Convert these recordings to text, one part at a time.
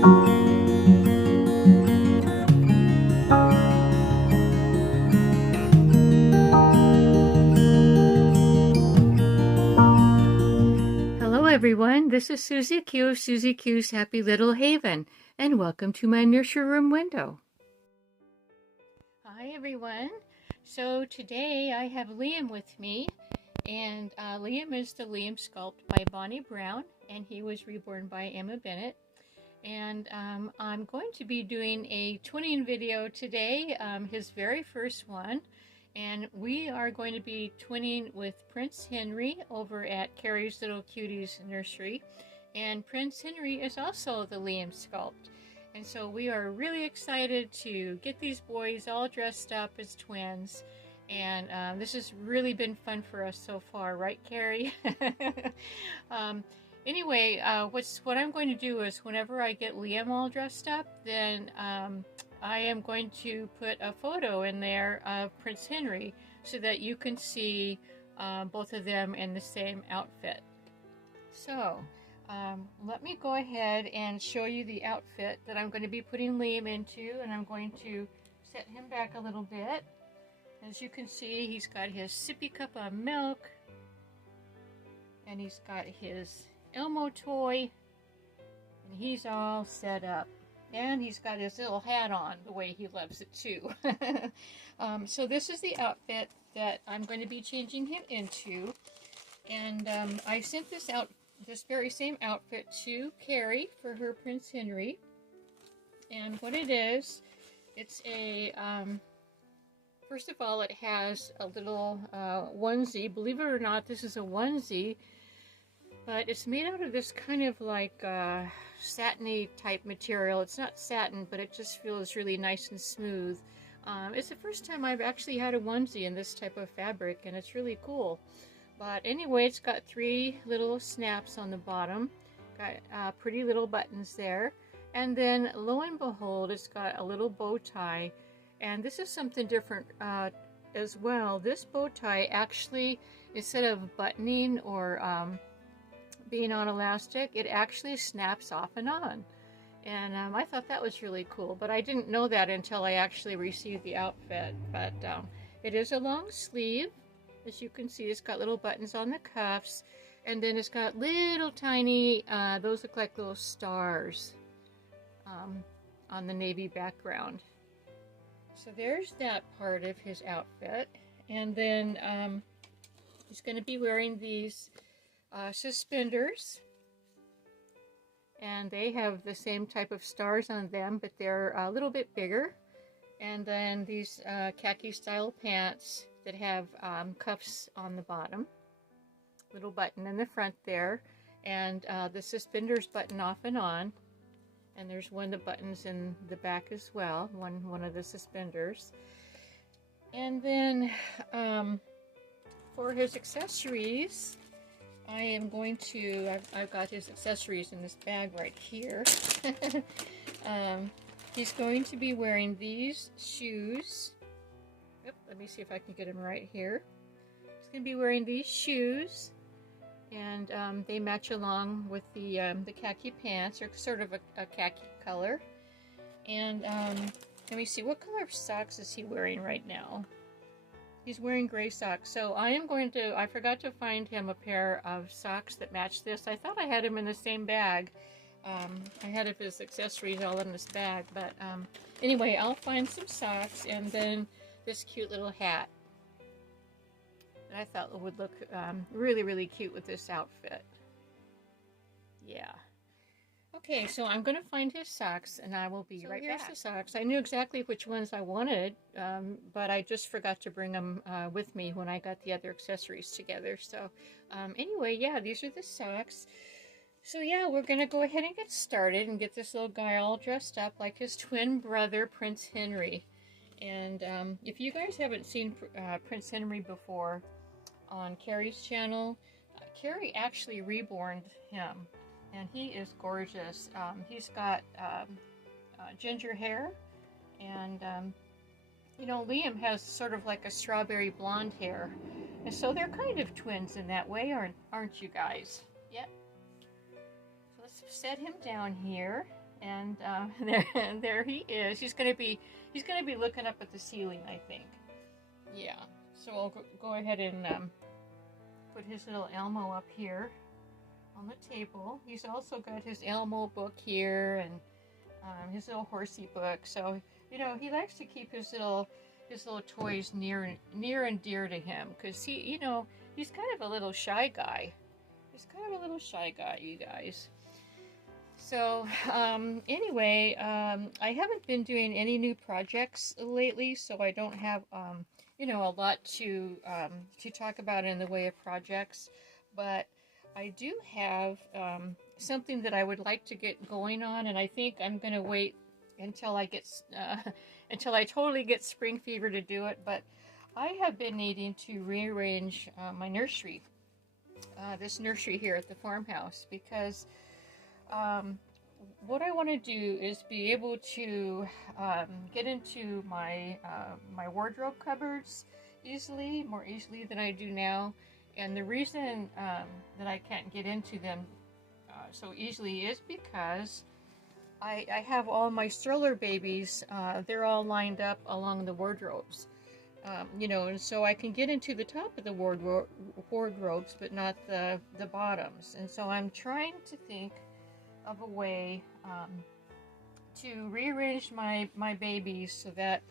Hello everyone, this is Susie Q of Susie Q's Happy Little Haven, and welcome to my Nursery Room Window. Hi everyone, so today I have Liam with me, and Liam is the Liam sculpt by Bonnie Brown, and he was reborn by Ema Bennett. And I'm going to be doing a twinning video today, his very first one. And we are going to be twinning with Prince Henry over at Karries Little Cuties nursery. And Prince Henry is also the Liam sculpt. And so we are really excited to get these boys all dressed up as twins. And this has really been fun for us so far, right, Karrie? Anyway, what I'm going to do is whenever I get Liam all dressed up, then I am going to put a photo in there of Prince Henry so that you can see both of them in the same outfit. So let me go ahead and show you the outfit that I'm going to be putting Liam into, and I'm going to set him back a little bit. As you can see, he's got his sippy cup of milk, and he's got his Elmo toy, and he's all set up. And he's got his little hat on the way he loves it too. So this is the outfit that I'm going to be changing him into. And I sent this very same outfit to Karrie for her Prince Henry. And what it is, it's a, first of all, it has a little onesie. Believe it or not, this is a onesie. But it's made out of this kind of like satiny type material. It's not satin, but it just feels really nice and smooth. It's the first time I've actually had a onesie in this type of fabric, and it's really cool. But anyway, it's got 3 little snaps on the bottom. Got pretty little buttons there. And then lo and behold, it's got a little bow tie. And this is something different as well. This bow tie actually, instead of buttoning or being on elastic, it actually snaps off and on. And I thought that was really cool, but I didn't know that until I actually received the outfit. But it is a long sleeve. As you can see, it's got little buttons on the cuffs, and then it's got little tiny, those look like little stars on the navy background. So there's that part of his outfit. And then he's going to be wearing these suspenders, and they have the same type of stars on them, but they're a little bit bigger. And then these khaki style pants that have cuffs on the bottom, little button in the front there, and the suspenders button off and on, and there's one that buttons in the back as well, one of the suspenders. And then for his accessories, I am going to, I've got his accessories in this bag right here. He's going to be wearing these shoes. Yep, let me see if I can get him right here. He's going to be wearing these shoes, and they match along with the khaki pants. They're sort of a khaki color. And let me see, what color of socks is he wearing right now? He's wearing gray socks, so I am going to, I forgot to find him a pair of socks that match this. I thought I had him in the same bag. I had his accessories all in this bag, but anyway, I'll find some socks and then this cute little hat that I thought would look really, really cute with this outfit. Yeah. Okay, so I'm going to find his socks, and I will be right back. Here's the socks. I knew exactly which ones I wanted, but I just forgot to bring them with me when I got the other accessories together. So anyway, yeah, these are the socks. So yeah, we're going to go ahead and get started and get this little guy all dressed up like his twin brother, Prince Henry. And if you guys haven't seen Prince Henry before on Karrie's channel, Karrie actually reborned him. And he is gorgeous. He's got ginger hair, and you know, Liam has sort of like a strawberry blonde hair, and so they're kind of twins in that way, aren't you guys? Yep. So let's set him down here, And there he is. He's gonna be looking up at the ceiling, I think. Yeah. So I'll go ahead and put his little Elmo up here on the table. He's also got his Elmo book here and his little horsey book. So you know he likes to keep his little toys near and dear to him because he's kind of a little shy guy. He's kind of a little shy guy, you guys. So anyway, I haven't been doing any new projects lately, so I don't have a lot to talk about in the way of projects, but I do have something that I would like to get going on, and I think I'm going to wait until I totally get spring fever to do it. But I have been needing to rearrange my nursery, this nursery here at the farmhouse, because what I want to do is be able to get into my wardrobe cupboards more easily than I do now. And the reason that I can't get into them so easily is because I have all my stroller babies. They're all lined up along the wardrobes. And so I can get into the top of the wardrobes, but not the bottoms. And so I'm trying to think of a way to rearrange my babies so that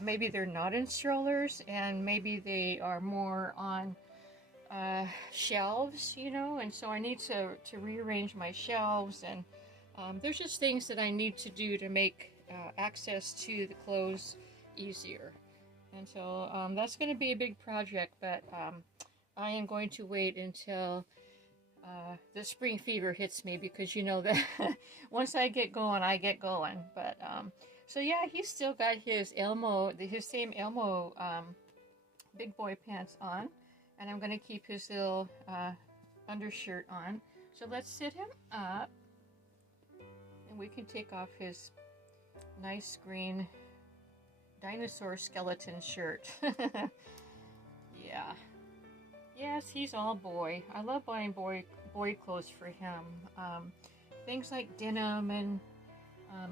maybe they're not in strollers and maybe they are more on shelves, and so I need to rearrange my shelves, and there's just things that I need to do to make access to the clothes easier. And so that's going to be a big project, but I am going to wait until the spring fever hits me, because that once I get going, I get going. But so yeah, he's still got his same Elmo big boy pants on, and I'm going to keep his little undershirt on. So let's sit him up, and we can take off his nice green dinosaur skeleton shirt. Yeah. Yes, he's all boy. I love buying boy clothes for him. Things like denim and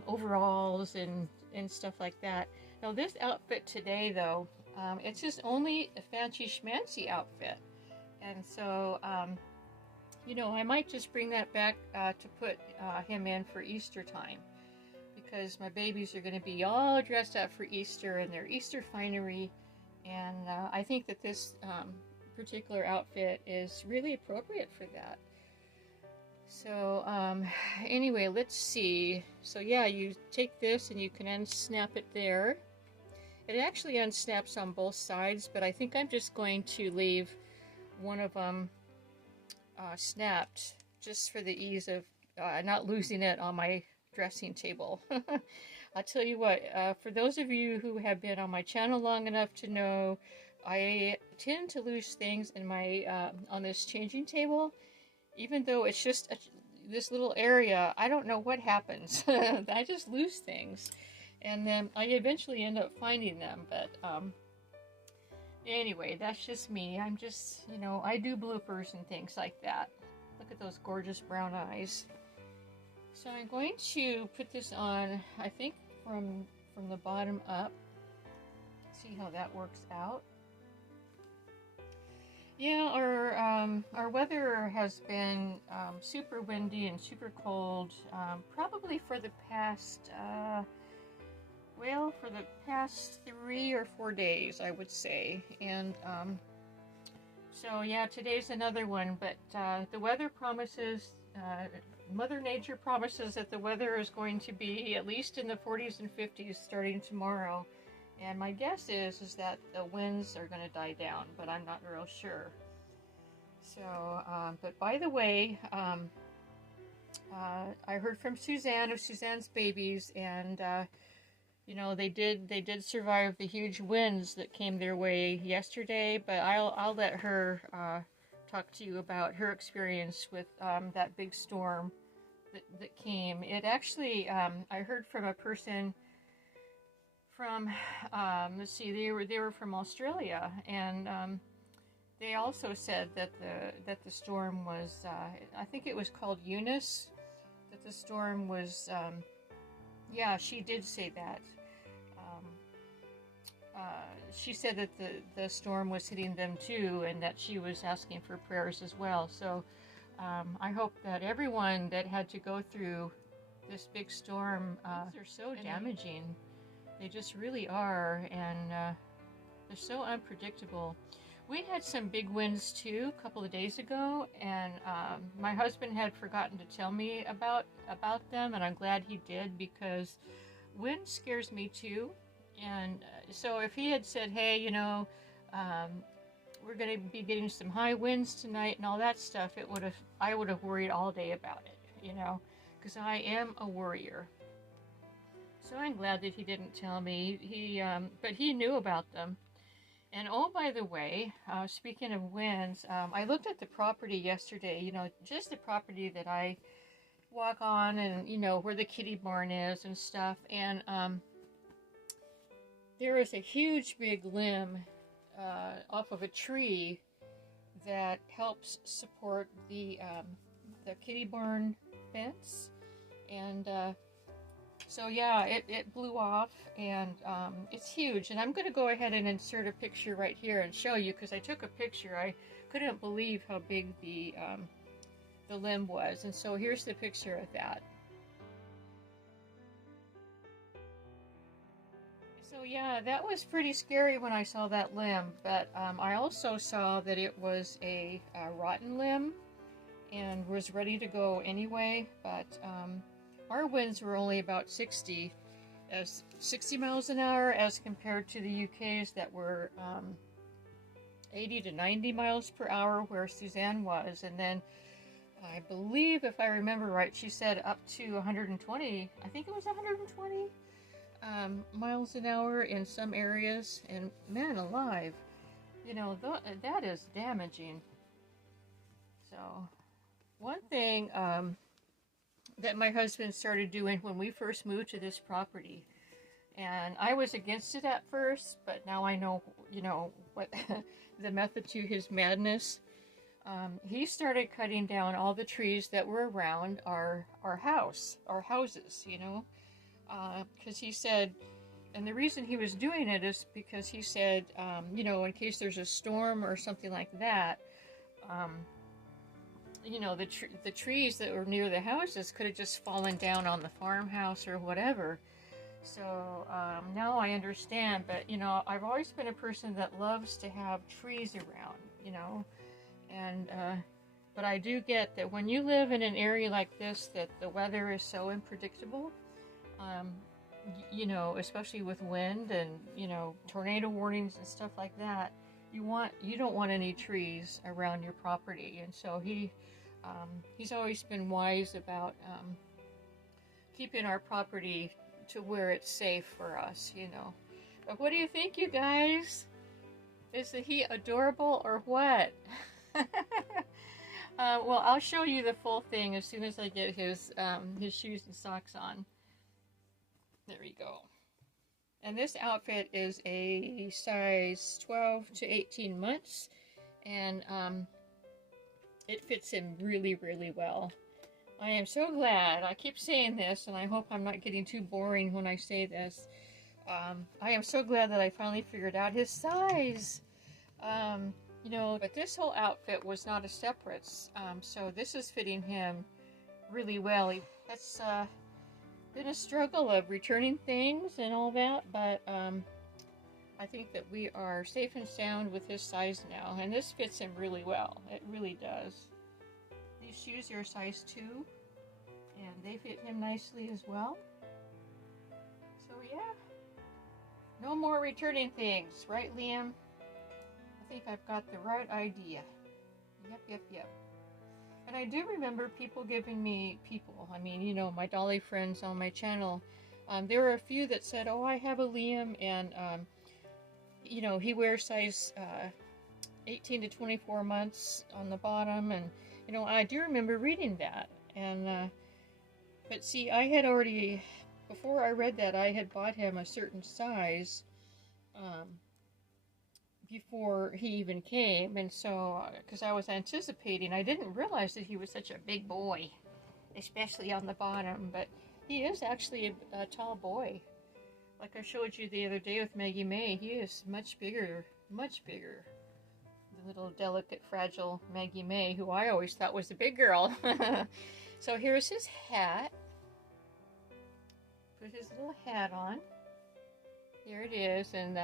overalls and stuff like that. Now this outfit today, though, it's just only a fancy schmancy outfit. And so, I might just bring that back to put him in for Easter time, because my babies are going to be all dressed up for Easter in their Easter finery, and I think that this particular outfit is really appropriate for that. So anyway, let's see. So yeah, you take this and you can unsnap it there. It actually unsnaps on both sides, but I think I'm just going to leave one of them snapped just for the ease of not losing it on my dressing table. I'll tell you what, for those of you who have been on my channel long enough to know, I tend to lose things in my on this changing table, even though it's just this little area. I don't know what happens. I just lose things, and then I eventually end up finding them. But anyway, that's just me. I'm just, I do bloopers and things like that. Look at those gorgeous brown eyes. So I'm going to put this on, I think, from the bottom up. See how that works out. Yeah, our weather has been super windy and super cold, probably for the past, for the past 3 or 4 days, I would say. And so yeah, today's another one, but the weather promises, Mother Nature promises that the weather is going to be at least in the 40s and 50s starting tomorrow. And my guess is that the winds are going to die down, but I'm not real sure. So, but by the way, I heard from Suzanne of Suzanne's Babies, and they did survive the huge winds that came their way yesterday. But I'll let her talk to you about her experience with that big storm that came. It actually, I heard from a person from, let's see, they were from Australia, and they also said that the storm was, I think it was called Eunice, that the storm was, yeah, she did say that. She said that the storm was hitting them too, and that she was asking for prayers as well. So I hope that everyone that had to go through this big storm, they're so damaging. They just really are, and they're so unpredictable. We had some big winds too a couple of days ago, and my husband had forgotten to tell me about them, and I'm glad he did, because wind scares me too. And so if he had said, hey, you know, we're going to be getting some high winds tonight and all that stuff, I would have worried all day about it, you know, because I am a worrier. So I'm glad that he didn't tell me. But he knew about them. And oh, by the way, speaking of winds, I looked at the property yesterday, you know, just the property that I walk on, and, you know, where the kitty barn is and stuff. And there is a huge big limb off of a tree that helps support the kitty barn fence. And so yeah, it blew off, and it's huge. And I'm going to go ahead and insert a picture right here and show you, because I took a picture. I couldn't believe how big the limb was. And so here's the picture of that. So yeah, that was pretty scary when I saw that limb, but I also saw that it was a rotten limb and was ready to go anyway, but our winds were only about 60 miles an hour as compared to the UK's that were 80 to 90 miles per hour where Suzanne was. And then I believe, if I remember right, she said up to 120, I think it was 120 miles an hour in some areas. And man alive, you know, that is damaging. So one thing that my husband started doing when we first moved to this property, and I was against it at first, but now I know, you know, what the method to his madness. He started cutting down all the trees that were around our houses, you know, because he said, and the reason he was doing it is because he said, you know, in case there's a storm or something like that, you know, the trees that were near the houses could have just fallen down on the farmhouse or whatever. So now I understand, but, you know, I've always been a person that loves to have trees around, you know, and but I do get that when you live in an area like this, that the weather is so unpredictable, you know, especially with wind and, you know, tornado warnings and stuff like that, you don't want any trees around your property. And so he's always been wise about keeping our property to where it's safe for us, you know. But what do you think, you guys? Is he adorable or what? Well, I'll show you the full thing as soon as I get his shoes and socks on. There we go. And this outfit is a size 12 to 18 months, and it fits him really, really well. I am so glad. I keep saying this, and I hope I'm not getting too boring when I say this. I am so glad that I finally figured out his size. You know, but this whole outfit was not a separates, so this is fitting him really well. That's been a struggle of returning things and all that, but I think that we are safe and sound with his size now, and this fits him really well. It really does. These shoes are a size 2, and they fit him nicely as well. So yeah, no more returning things, right, Liam? I think I've got the right idea. Yep. And I do remember people giving me, I mean, you know, my dolly friends on my channel, there were a few that said, oh, I have a Liam, and, you know, he wears size 18 to 24 months on the bottom, and, you know, I do remember reading that, and, but see, I had already, before I read that, I had bought him a certain size, before he even came, and so, because I was anticipating, I didn't realize that he was such a big boy. especially on the bottom, but he is actually a tall boy. Like I showed you the other day with Maggie May, he is much bigger, much bigger. The little delicate, fragile Maggie May, who I always thought was a big girl. So here's his hat. Put his little hat on. Here it is, and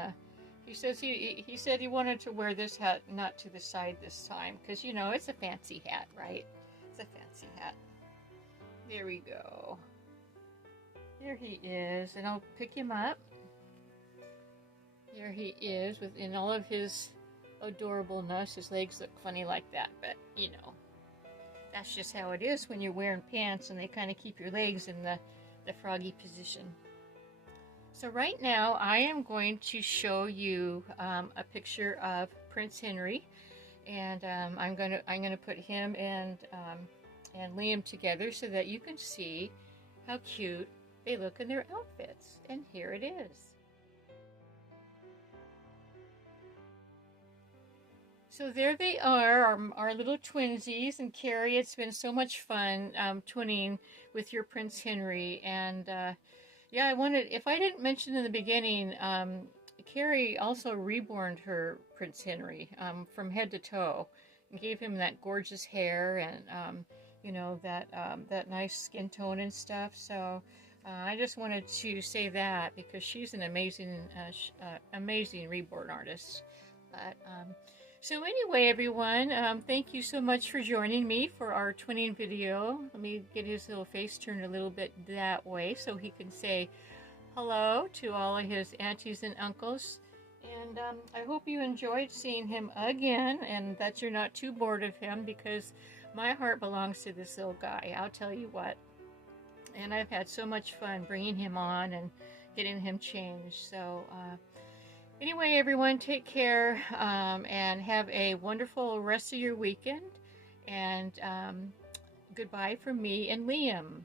he says he said he wanted to wear this hat not to the side this time, because you know it's a fancy hat, right? It's a fancy hat. There we go. Here he is, and I'll pick him up. Here he is, in all of his adorableness. His legs look funny like that, but you know, that's just how it is when you're wearing pants and they kind of keep your legs in the froggy position. So right now I am going to show you a picture of Prince Henry, and I'm gonna put him and Liam together so that you can see how cute they look in their outfits. And here it is. So there they are, our little twinsies. And Karrie, it's been so much fun twinning with your Prince Henry. And yeah, I wanted, if I didn't mention in the beginning, Karrie also reborned her Prince Henry from head to toe, and gave him that gorgeous hair and you know, that nice skin tone and stuff. So I just wanted to say that because she's an amazing amazing reborn artist. But so anyway, everyone, thank you so much for joining me for our twinning video. Let me get his little face turned a little bit that way so he can say hello to all of his aunties and uncles. And I hope you enjoyed seeing him again, and that you're not too bored of him, because my heart belongs to this little guy, I'll tell you what. And I've had so much fun bringing him on and getting him changed. So anyway, everyone, take care and have a wonderful rest of your weekend. And goodbye from me and Liam.